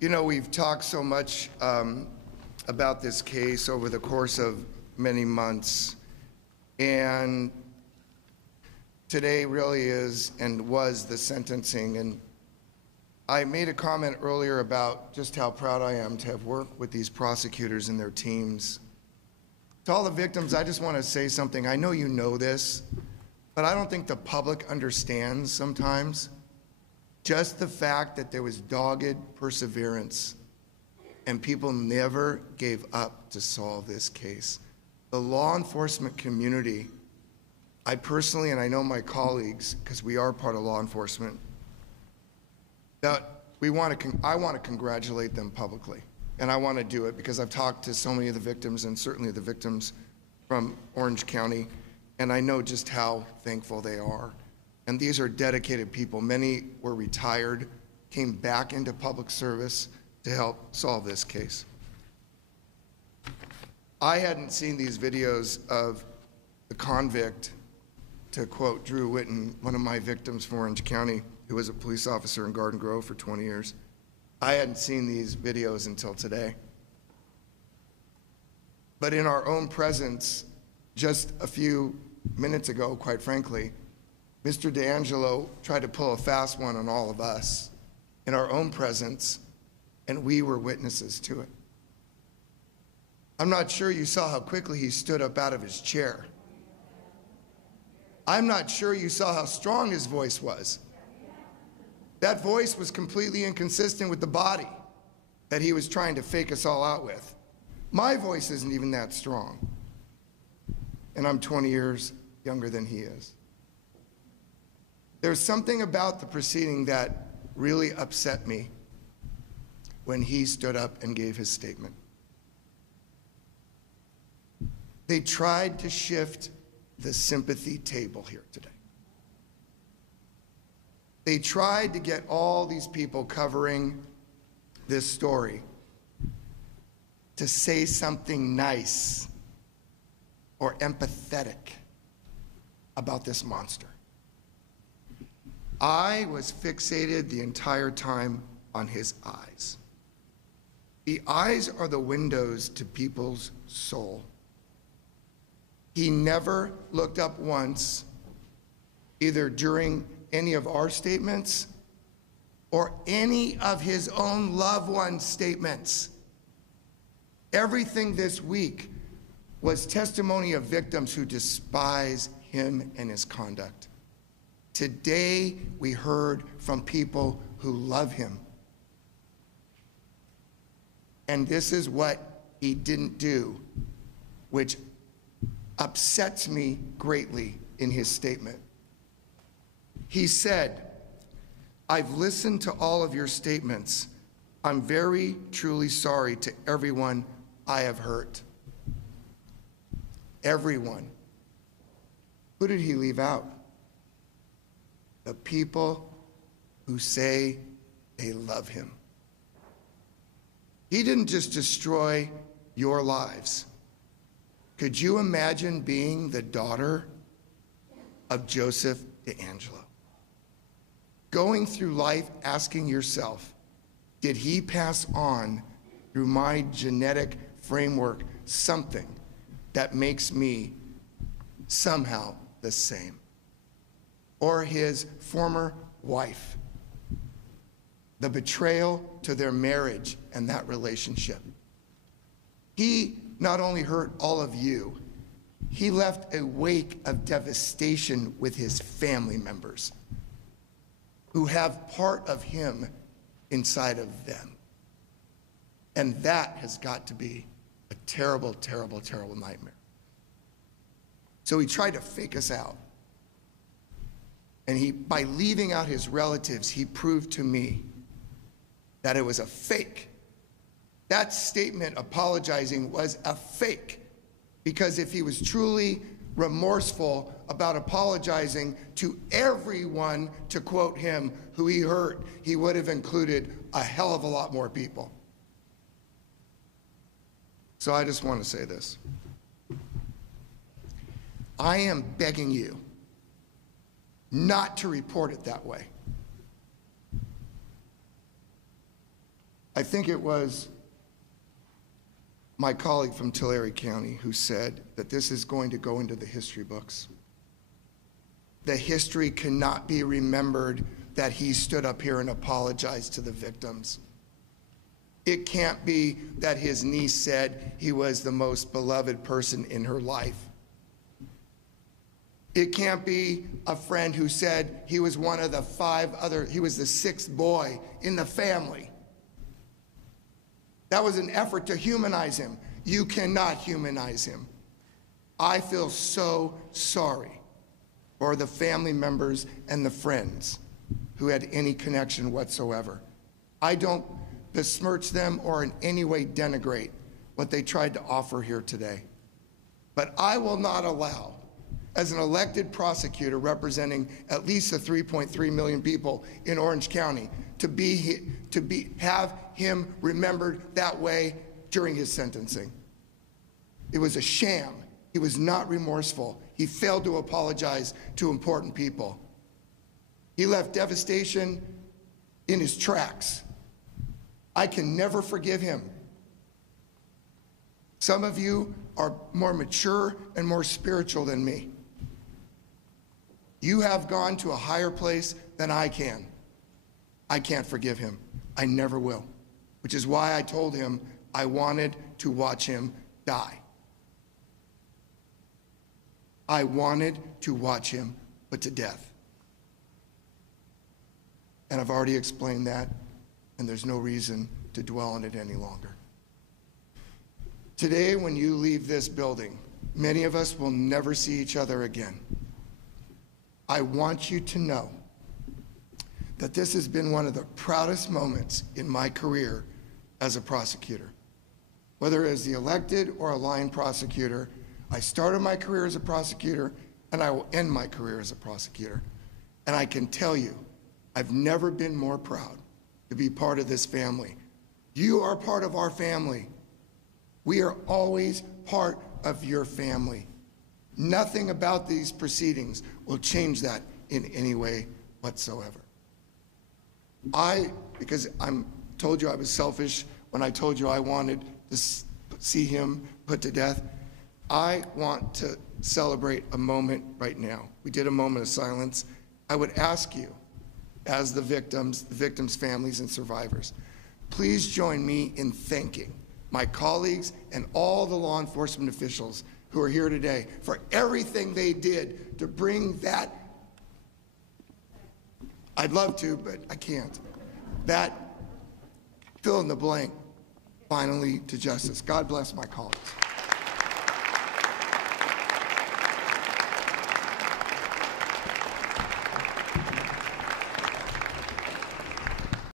You know, we've talked so much about this case over the course of many months, and today really is and was the sentencing. And I made a comment earlier about just how proud I am to have worked with these prosecutors and their teams. To all the victims, I just want to say something. I know you know this, but I don't think the public understands sometimes just the fact that there was dogged perseverance and people never gave up to solve this case. The law enforcement community, I personally, and I know my colleagues, because we are part of law enforcement, that I want to congratulate them publicly. And I want to do it because I've talked to so many of the victims, and certainly the victims from Orange County, and I know just how thankful they are. And these are dedicated people. Many were retired, came back into public service to help solve this case. I hadn't seen these videos of the convict, to quote Drew Whitten, one of my victims from Orange County, who was a police officer in Garden Grove for 20 years. I hadn't seen these videos until today. But in our own presence, just a few minutes ago, quite frankly, Mr. DeAngelo tried to pull a fast one on all of us in our own presence, and we were witnesses to it. I'm not sure you saw how quickly he stood up out of his chair. I'm not sure you saw how strong his voice was. That voice was completely inconsistent with the body that he was trying to fake us all out with. My voice isn't even that strong, and I'm 20 years younger than he is. There's something about the proceeding that really upset me when he stood up and gave his statement. They tried to shift the sympathy table here today. They tried to get all these people covering this story to say something nice or empathetic about this monster. I was fixated the entire time on his eyes. The eyes are the windows to people's soul. He never looked up once, either during any of our statements or any of his own loved ones' statements. Everything this week was testimony of victims who despise him and his conduct. Today, we heard from people who love him. And this is what he didn't do, which upsets me greatly in his statement. He said, "I've listened to all of your statements. I'm very, truly sorry to everyone I have hurt." Everyone. Who did he leave out? The people who say they love him. He didn't just destroy your lives. Could you imagine being the daughter of Joseph DeAngelo? Going through life asking yourself, did he pass on through my genetic framework something that makes me somehow the same? Or his former wife, the betrayal to their marriage and that relationship. He not only hurt all of you, he left a wake of devastation with his family members who have part of him inside of them. And that has got to be a terrible, terrible, terrible nightmare. So he tried to fake us out. And by leaving out his relatives, he proved to me that it was a fake. That statement apologizing was a fake, because if he was truly remorseful about apologizing to everyone, to quote him, who he hurt, he would have included a hell of a lot more people. So I just want to say this. I am begging you not to report it that way. I think it was my colleague from Tulare County who said that this is going to go into the history books. The history cannot be remembered that he stood up here and apologized to the victims. It can't be that his niece said he was the most beloved person in her life. It can't be a friend who said he was one of the he was the sixth boy in the family. That was an effort to humanize him. You cannot humanize him. I feel so sorry for the family members and the friends who had any connection whatsoever. I don't besmirch them or in any way denigrate what they tried to offer here today. But I will not allow, as an elected prosecutor representing at least the 3.3 million people in Orange County, to have him remembered that way during his sentencing. It was a sham. He was not remorseful. He failed to apologize to important people. He left devastation in his tracks. I can never forgive him. Some of you are more mature and more spiritual than me. You have gone to a higher place than I can. I can't forgive him. I never will. Which is why I told him I wanted to watch him die. I wanted to watch him put to death. And I've already explained that, and there's no reason to dwell on it any longer. Today, when you leave this building, many of us will never see each other again. I want you to know that this has been one of the proudest moments in my career as a prosecutor. Whether as the elected or a line prosecutor, I started my career as a prosecutor, and I will end my career as a prosecutor. And I can tell you, I've never been more proud to be part of this family. You are part of our family. We are always part of your family. Nothing about these proceedings will change that in any way whatsoever. Because I told you I was selfish when I told you I wanted to see him put to death, I want to celebrate a moment right now. We did a moment of silence. I would ask you, as the victims' families and survivors, please join me in thanking my colleagues and all the law enforcement officials who are here today for everything they did to bring that, I'd love to, but I can't, that fill in the blank finally to justice. God bless my colleagues.